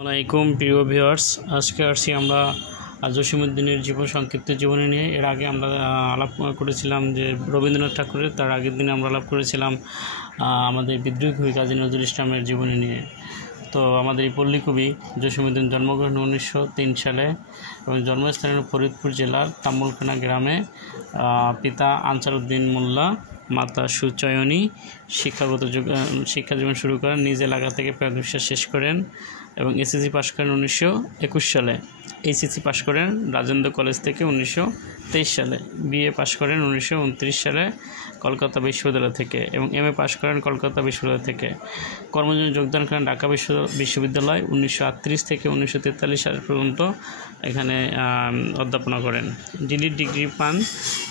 আসসালামাইকুম প্রিয় ভিউয়ার্স, আজকে আসছি আমরা জসীমউদ্দীনের জীবন সংক্ষিপ্ত জীবনী নিয়ে। এর আগে আমরা আলাপ করেছিলাম যে রবীন্দ্রনাথ ঠাকুরের, তার আগের দিনে আমরা আলাপ করেছিলাম আমাদের বিদ্রোহী কবি কাজী নজরুল ইসলামের জীবনী নিয়ে। তো আমাদের এই পল্লী কবি জসীমউদ্দীন জন্মগ্রহণ 1903 সালে এবং জন্মস্থান ফরিদপুর জেলার তাম্বুলখানা গ্রামে। পিতা আনসার উদ্দিন মোল্লা, মাতা সুচয়নী। শিক্ষা জীবন শুরু করেন নিজ এলাকা থেকে, প্রাথমিক শেষ করেন এবং এসএসসি পাশ করেন 1921 সালে। এইচএসসি পাশ করেন রাজেন্দ্র কলেজ থেকে 1923 সালে। বিএ পাশ করেন 1929 সালে কলকাতা বিশ্ববিদ্যালয় থেকে এবং এমএ পাশ করেন কলকাতা বিশ্ববিদ্যালয় থেকে। কর্মজীবনে যোগদান করেন ঢাকা বিশ্ববিদ্যালয় 1938 থেকে 1943 সাল পর্যন্ত এখানে অধ্যাপনা করেন। ডিলিট ডিগ্রি পান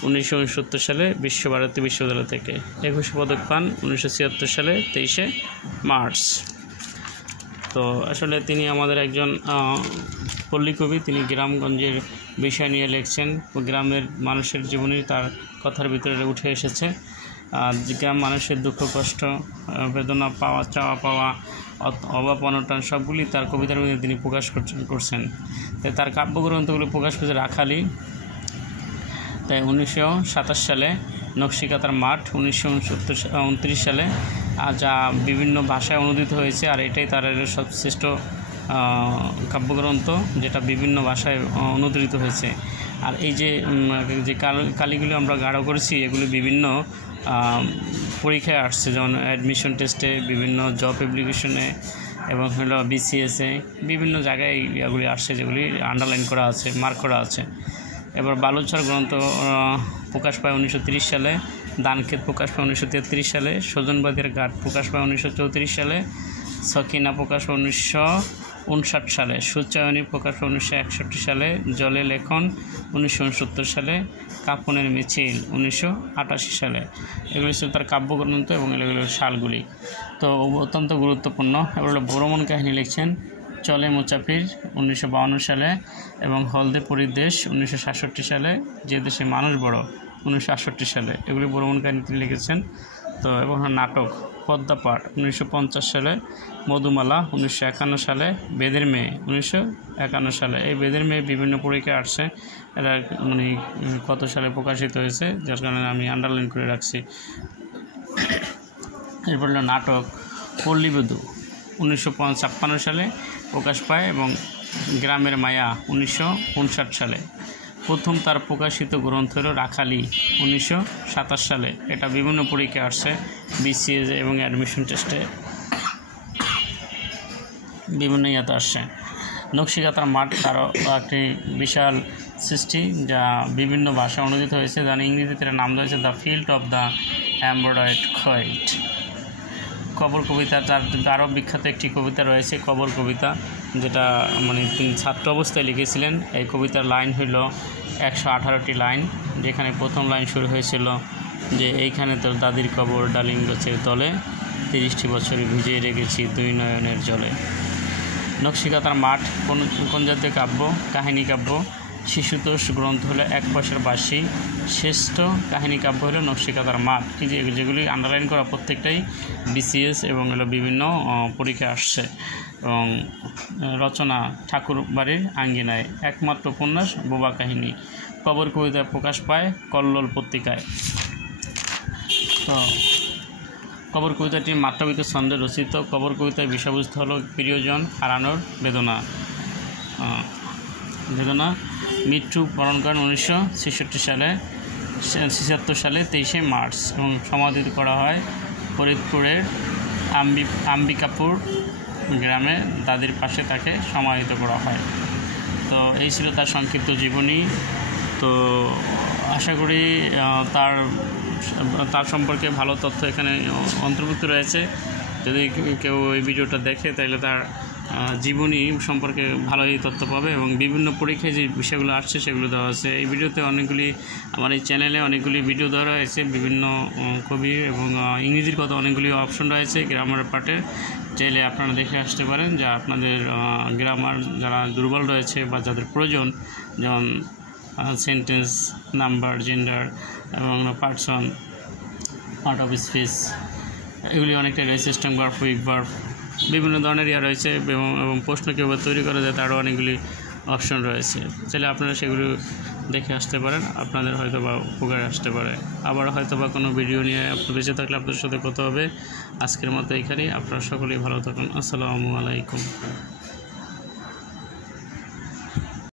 1969 সালে বিশ্বভারতী বিশ্ববিদ্যালয় থেকে। 21 পদক পান 1976 সালে 23শে মার্চ। তো আসলে তিনি আমাদের একজন পল্লী কবি। তিনি গ্রামগঞ্জের বিষয় নিয়ে লিখছেন, গ্রামের মানুষের জীবনী তার কথার ভিতরে উঠে এসেছে। গ্রাম মানুষের দুঃখ কষ্ট, বেদনা, পাওয়া চাওয়া পাওয়া, অভাব অনটন সবগুলি তার কবিতার মধ্যে তিনি প্রকাশ করছেন। তাই তার কাব্যগ্রন্থগুলি প্রকাশ করেছে রাখালি। তাই 1927 সালে নকশিকাতার মাঠ, 1929 সালে যা বিভিন্ন ভাষায় অনুদিত হয়েছে, আর এটাই তার সর্বশ্রেষ্ঠ কাব্যগ্রন্থ যেটা বিভিন্ন ভাষায় অনুদিত হয়েছে। আর এই যে কালিগুলি আমরা গাঢ় করেছি, এগুলি বিভিন্ন পরীক্ষায় আসছে, যেমন অ্যাডমিশন টেস্টে, বিভিন্ন জব অ্যাপ্লিকেশনে এবং হলো বিসিএসে, বিভিন্ন জায়গায় এগুলি আসছে, যেগুলি আন্ডারলাইন করা আছে, মার্ক করা আছে। এবার বালুচর গ্রন্থ প্রকাশ পায় 1930 সালে, দানক্ষেত প্রকাশ পায় 1933 সালে, স্বজনবাদীর ঘাট প্রকাশ পায় 1934 সালে, সকিনা প্রকাশ পায় 1959 সালে, সুচয়নী প্রকাশ পায় 1961 সালে, জলে লেখন 1969 সালে, কাপনের মিছিল 1988 সালে। এগুলি ছিল তার কাব্যগ্রন্থ এবং এগুলো সালগুলি। তো অত্যন্ত গুরুত্বপূর্ণ। এবার হলো ভ্রমণ কাহিনী লিখছেন চলে মুচাফির 1952 সালে এবং হলদে পুরীর দেশ 1967 সালে, যে দেশে মানুষ বড় 1968 সালে। এগুলি ভ্রমণ কাহিনী তিনি লিখেছেন। তো এবং নাটক পদ্মাপাঠ 1950 সালে, মধুমালা 1951 সালে, বেদের মেয়ে 1951 সালে। এই বেদের মেয়ে বিভিন্ন পরীক্ষায় আসছে, এরা মানে কত সালে প্রকাশিত হয়েছে, যার কারণে আমি আন্ডারলাইন করে রাখছি। এরপর হলো নাটক পল্লীবধূ 1956 সালে প্রকাশ পায় এবং গ্রামের মায়া 1959 সালে। প্রথম তার প্রকাশিত গ্রন্থ হল রাখালি 1927 সালে। এটা বিভিন্ন পরীক্ষায় আসছে, বিসিএস এবং অ্যাডমিশন টেস্টে বিভিন্ন ইয়াতে আসছে। নকশিকাতার মাঠ তারও একটি বিশাল সৃষ্টি, যা বিভিন্ন ভাষা অনুদিত হয়েছে, যার ইংরেজিতে নাম রয়েছে the field of the embroidered quilt. কবর কবিতা, তার আরও বিখ্যাত একটি কবিতা রয়েছে কবর কবিতা, যেটা মানে তিনি ছাত্র অবস্থায় লিখেছিলেন। এই কবিতার লাইন হইল 118টি লাইন, যেখানে প্রথম লাইন শুরু হয়েছিল যে এইখানে তোর দাদির কবর ডালিম গাছের তলে, 30টি বছরে ভিজিয়ে রেখেছি দুই নয়নের জলে। নকশিকাতার মাঠ কোন জাতীয় কাব্য? কাহিনী কাব্য। শিশুতোষ গ্রন্থ হলো এক পয়সার বাঁশি। শ্রেষ্ঠ কাহিনী কাব্য হলো নকশিকাতার মাঠ। এই যেগুলি আন্ডারলাইন করা প্রত্যেকটাই বিসিএস এবং হলো বিভিন্ন পরীক্ষায় আসছে। এবং রচনা ঠাকুর বাড়ির আঙ্গিনায়। একমাত্র উপন্যাস বোবা কাহিনী। কবর কবিতা প্রকাশ পায় কল্লোল পত্রিকায়। তো কবর কবিতাটি মাত্রাবৃত ছন্দে রচিত। কবর কবিতার বিষয়বস্তু হলো প্রিয়জন হারানোর বেদনা। মৃত্যু বরণ করেন 1976 সালে 23শে মার্চ এবং সমাধিত করা হয় ফরিদপুরের আম্বিকাপুর গ্রামে, দাদির পাশে তাকে সমাহিত করা হয়। তো এই ছিল তার সংক্ষিপ্ত জীবনী। তো আশা করি তার সম্পর্কে ভালো তথ্য এখানে অন্তর্ভুক্ত রয়েছে। যদি কেউ এই ভিডিওটা দেখে তাহলে তার জীবনী সম্পর্কে ভালোই তথ্য পাবে এবং বিভিন্ন পরীক্ষায় যে বিষয়গুলো আসছে সেগুলো দেওয়া আছে। এই ভিডিওতে আমার এই চ্যানেলে অনেকগুলি ভিডিও দেওয়া রয়েছে, বিভিন্ন কবি এবং ইংরেজির কথা অনেকগুলি অপশন রয়েছে গ্রামার পার্টের। চাইলে আপনারা দেখে আসতে পারেন, যা আপনাদের গ্রামার যারা দুর্বল রয়েছে বা যাদের প্রয়োজন, যেমন সেন্টেন্স, নাম্বার, জেন্ডার এবং পার্সন, পার্ট অফ স্পিচ, এগুলি অনেকটা রয়েছে, স্ট্রং ভার্ব, উইক ভার্ব, বিভিন্ন ধরনের রয়েছে এবং প্রশ্ন কীভাবে তৈরি করা যায় তারও অনেকগুলি অপশন রয়েছে। চাইলে আপনারা সেগুলো দেখে আসতে পারেন, আপনাদের হয়তো বা উপকারে আসতে পারে। আবার হয়তো বা কোনো ভিডিও নিয়ে আপনি বেঁচে থাকলে আপনার সাথে কথা হবে। আজকের মতো এখানেই, আপনারা সকলেই ভালো থাকুন। আসসালামু আলাইকুম।